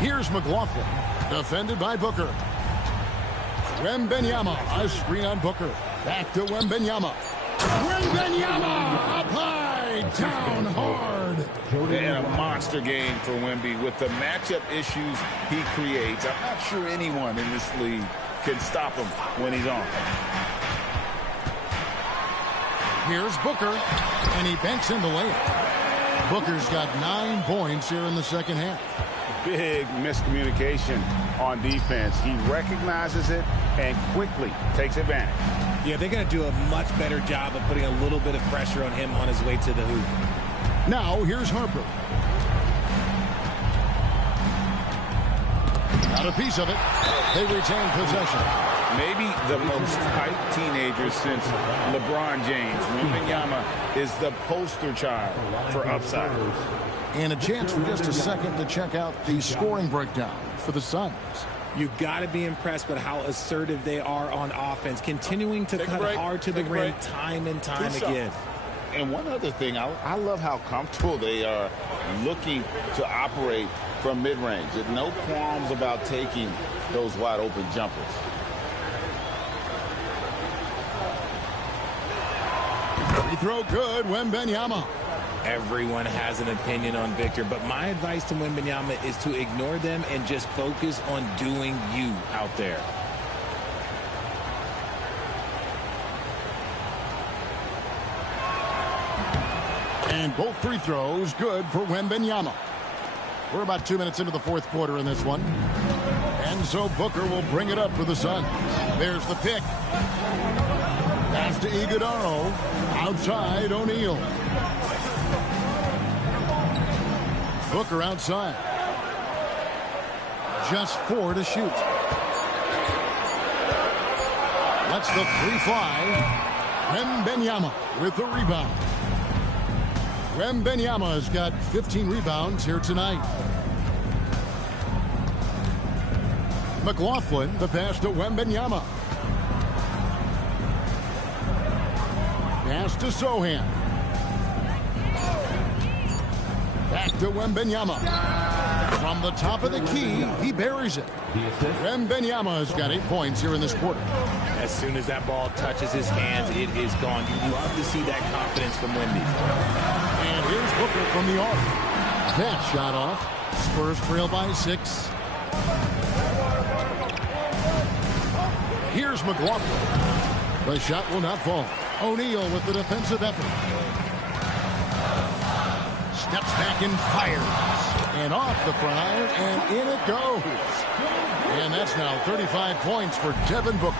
Here's McLaughlin. Defended by Booker. Wembanyama. A screen on Booker. Back to Wembanyama. Wembanyama up high. down hard. And a monster game for Wemby with the matchup issues he creates. I'm not sure anyone in this league can stop him when he's on. Here's Booker, and he banks in the layup. Booker's got 9 points here in the second half. Big miscommunication on defense. He recognizes it and quickly takes advantage. Yeah, they're going to do a much better job of putting a little bit of pressure on him on his way to the hoop. Now, here's Harper. Got a piece of it. They retain possession. Maybe the most hyped teenager since LeBron James. Wembanyama is the poster child for upside. And a chance for just a second to check out the scoring breakdown for the Suns. You've got to be impressed with how assertive they are on offense, continuing to cut hard to the rim time and time again. And one other thing, I love how comfortable they are looking to operate from mid-range. No qualms about taking those wide-open jumpers. Free throw good, Wembanyama. Everyone has an opinion on Victor, but my advice to Wembanyama is to ignore them and just focus on doing you out there. And both free throws good for Wembanyama. We're about 2 minutes into the fourth quarter in this one. And so Booker will bring it up for the Suns. There's the pick. Pass to Iguodala. Outside, O'Neal. Booker outside. Just 4 to shoot. Lets the three fly. Wembanyama with the rebound. Wembanyama's got 15 rebounds here tonight. McLaughlin, the pass to Wembanyama. Pass to Sohan. Back to Wembanyama. From the top of the key, he buries it. Wembanyama's got 8 points here in this quarter. As soon as that ball touches his hands, it is gone. You love to see that confidence from Wemby. And here's Booker from the arc. That shot off. Spurs trail by 6. Here's McLaughlin. The shot will not fall. O'Neal with the defensive effort. Steps back and fires. And off the front iron, and in it goes. And that's now 35 points for Devin Booker.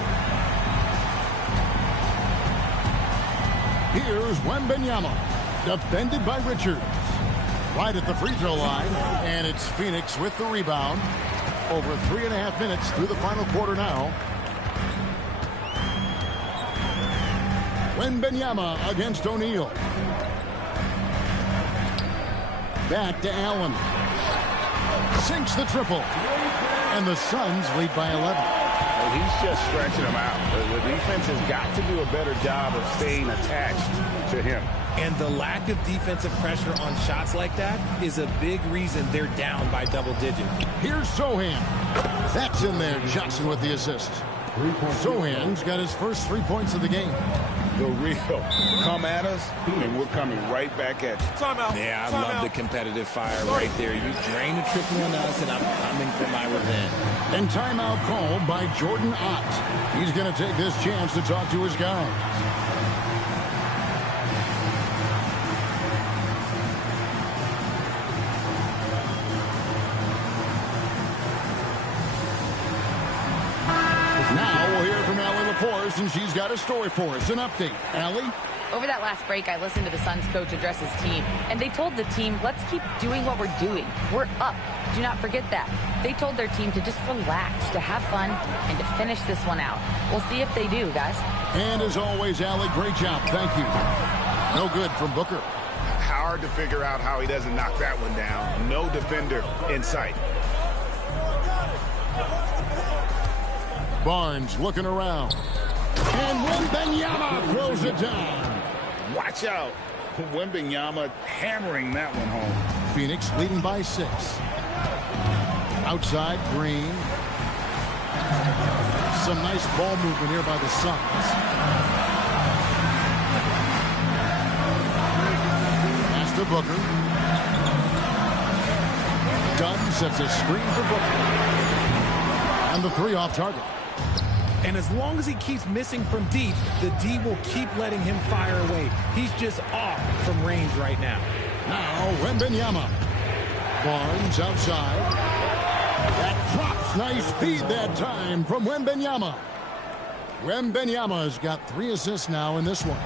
Here's Wembanyama, defended by Richards. Right at the free throw line, and it's Phoenix with the rebound. Over 3.5 minutes through the final quarter now. Wembanyama against O'Neal. Back to Allen. Sinks the triple. And the Suns lead by 11. Well, he's just stretching them out. The defense has got to do a better job of staying attached to him. And the lack of defensive pressure on shots like that is a big reason they're down by double digits. Here's Sohan. That's in there. Johnson with the assist. Sohan's got his first 3 points of the game. The real come at us, and we're coming right back at you. Timeout. Yeah, I love the competitive fire right there. You drain a triple on us, and I'm coming for my revenge. And timeout called by Jordan Ott. He's going to take this chance to talk to his guys. Now we'll hear from Allie LaForce, and she's got a story for us. An update. Allie? Over that last break, I listened to the Suns coach address his team, and they told the team, let's keep doing what we're doing. We're up. Do not forget that. They told their team to just relax, to have fun, and to finish this one out. We'll see if they do, guys. And as always, Allie, great job. Thank you. No good from Booker. Hard to figure out how he doesn't knock that one down. No defender in sight. Barnes looking around. And Wembanyama throws it down. Watch out. Wembanyama hammering that one home. Phoenix leading by 6. Outside, Green. Some nice ball movement here by the Suns. to Booker. Dunn sets a screen for Booker. And the three off target. And as long as he keeps missing from deep, the D will keep letting him fire away. He's just off from range right now. Now, Wembanyama. Barnes outside. That drops. Nice feed that time from Wembanyama. Wembanyama's got 3 assists now in this one.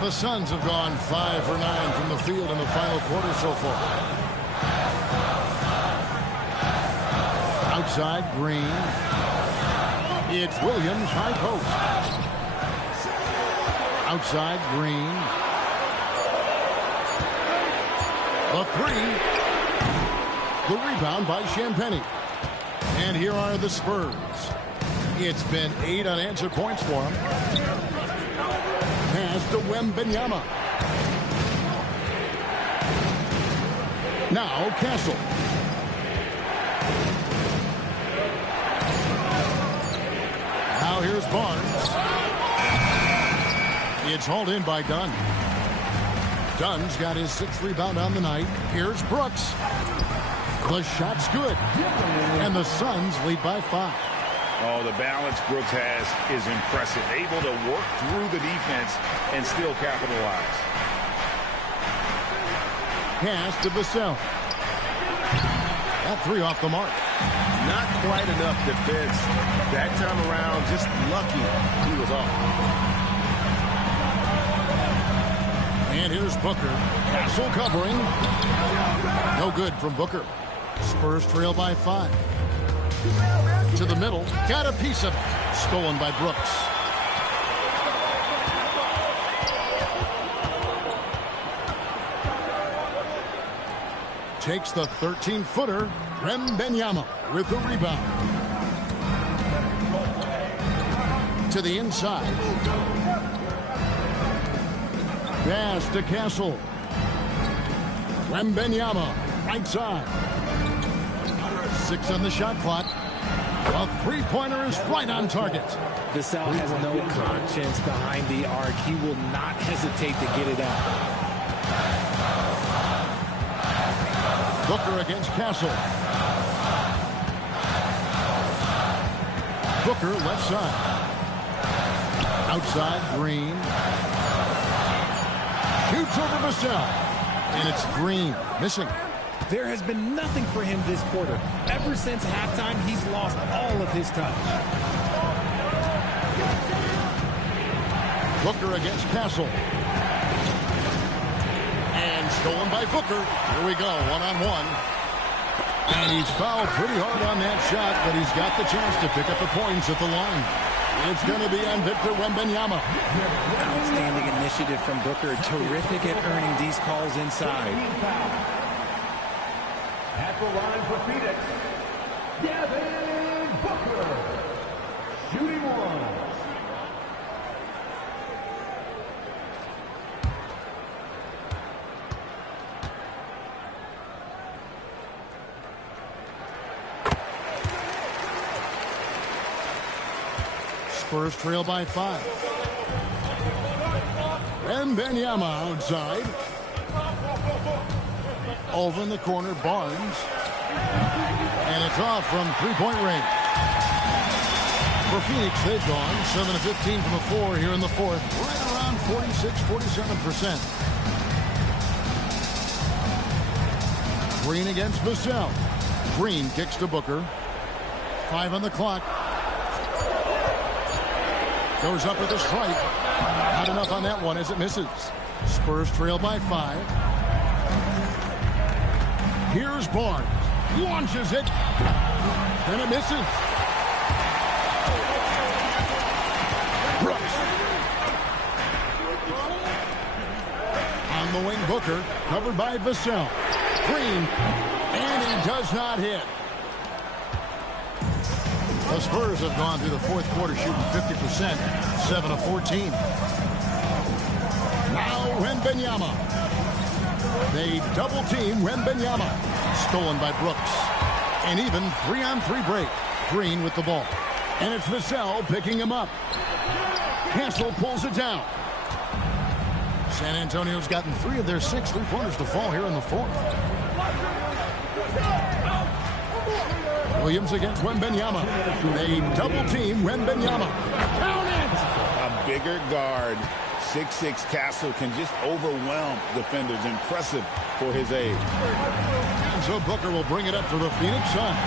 The Suns have gone 5 for 9 from the field in the final quarter so far. Outside, Green. It's Williams, high post. Outside, Green. The three. The rebound by Champagnie. And here are the Spurs. It's been 8 unanswered points for him. Pass to Wembanyama. Now Castle. Now here's Barnes. It's hauled in by Dunn. Dunn's got his 6th rebound on the night. Here's Brooks. The shot's good. And the Suns lead by 5. Oh, the balance Brooks has is impressive. Able to work through the defense and still capitalize. Pass to Vassell. That 3 off the mark. Not quite enough defense. That time around, just lucky he was off. And here's Booker. Castle covering. No good from Booker. Spurs trail by 5. To the middle. Got a piece of it. Stolen by Brooks. Takes the 13-footer. Wembanyama with the rebound. To the inside. Pass to Castle. Wembanyama, right side. 6 on the shot clock. A three-pointer is right on target. Vassell has no conscience behind the arc. He will not hesitate to get it out. Booker against Castle. Booker left side. Outside, Green. Shoots over Vassell. And it's Green missing. There has been nothing for him this quarter. Ever since halftime, he's lost all of his touch. Booker against Castle. And stolen by Booker. Here we go, one-on-one. And he's fouled pretty hard on that shot, but he's got the chance to pick up the points at the line. It's going to be on Victor Wembanyama. Outstanding initiative from Booker. Terrific at earning these calls inside. At the line for Phoenix, Devin Booker, shooting 1. Spurs trail by 5. Wembanyama outside. Over in the corner, Barnes. And it's off from three-point range. For Phoenix, they've gone 7 of 15 from the floor here in the fourth. Right around 46-47%. Green against Vassell. Green kicks to Booker. 5 on the clock. Goes up with a strike. Not enough on that one as it misses. Spurs trail by 5. Here's Barnes. Launches it. And it misses. Brooks. On the wing, Booker. Covered by Vassell. Green. And he does not hit. The Spurs have gone through the fourth quarter shooting 50%. 7 of 14. Now Wembanyama. They double-team Wembanyama. Stolen by Brooks. And even 3-on-3 break. Green with the ball. And it's Vassell picking him up. Castle pulls it down. San Antonio's gotten 3 of their 6 3-pointers to fall here in the 4th. Williams against Wembanyama. They double-team Wembanyama. Count it! A bigger guard, 6'6" Castle, can just overwhelm defenders. Impressive for his age. And so Booker will bring it up for the Phoenix Suns.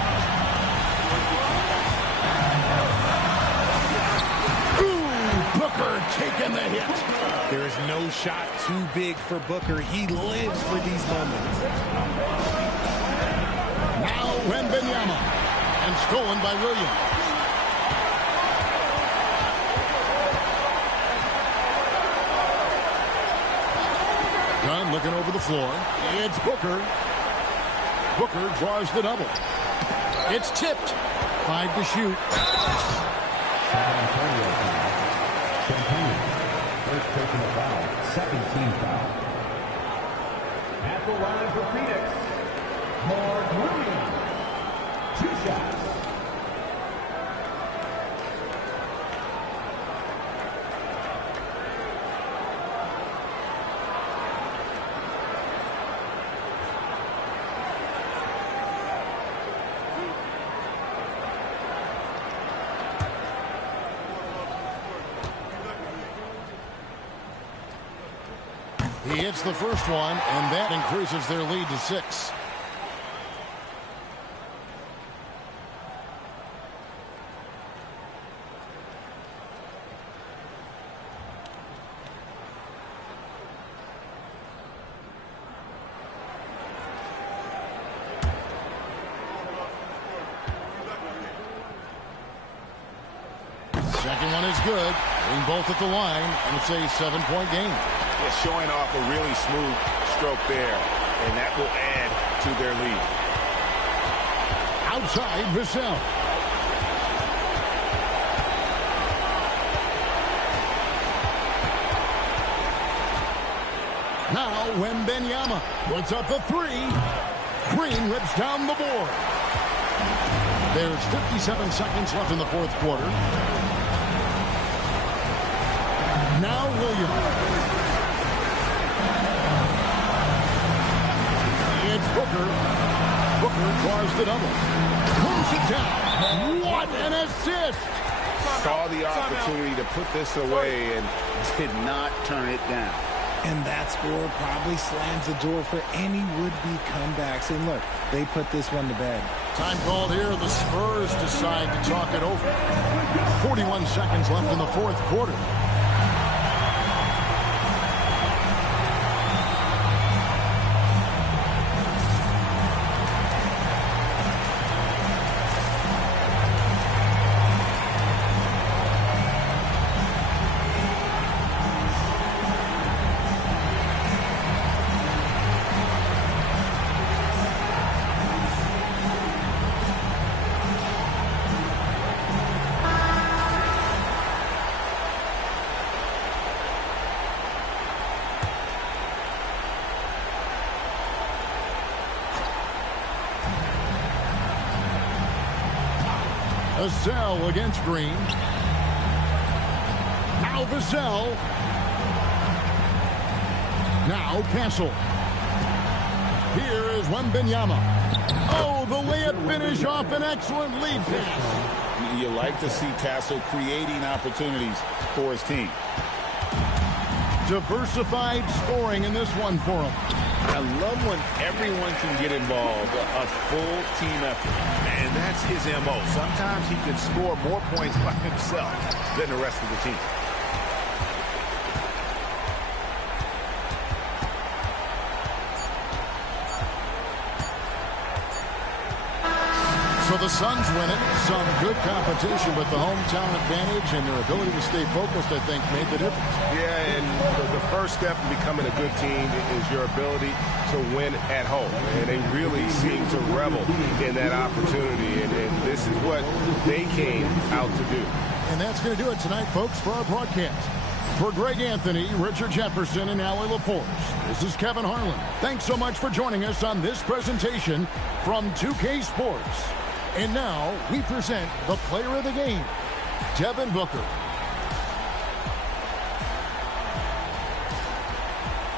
Booker taking the hit. There is no shot too big for Booker. He lives for these moments. Now Wembanyama. And stolen by Williams. Gunn looking over the floor. It's Booker. Booker draws the double. It's tipped. 5 to shoot. First taking a foul, 17 foul. At the line for Phoenix, Mark Williams. 2 shots. He hits the first one, and that increases their lead to 6. Second one is good. Being both at the line, and it's a 7-point game. They're showing off a really smooth stroke there, and that will add to their lead. Outside, Vassell. Now Wembanyama puts up a 3. Green rips down the board. There's 57 seconds left in the 4th quarter. Now Williams. It's Booker. Booker draws the double. Pulls it down. What an assist! Saw the opportunity to put this away and did not turn it down. And that score probably slams the door for any would-be comebacks. And look, they put this one to bed. Time called here. The Spurs decide to talk it over. 41 seconds left in the 4th quarter. Vassell against Green. Now Vassell. Now Castle. Here is Wembanyama. Oh, the layup finish off an excellent lead pass. You like to see Castle creating opportunities for his team. Diversified scoring in this one for him. I love when everyone can get involved, a full team effort. And that's his MO. Sometimes he can score more points by himself than the rest of the team. So the Suns win it. Some good competition, but the hometown advantage and their ability to stay focused, I think, made the difference. Yeah, and the first step in becoming a good team is your ability to win at home. And they really seem to revel in that opportunity. And this is what they came out to do. And that's going to do it tonight, folks, for our broadcast. For Greg Anthony, Richard Jefferson, and Allie LaForce, this is Kevin Harlan. Thanks so much for joining us on this presentation from 2K Sports. And now we present the player of the game, Devin Booker.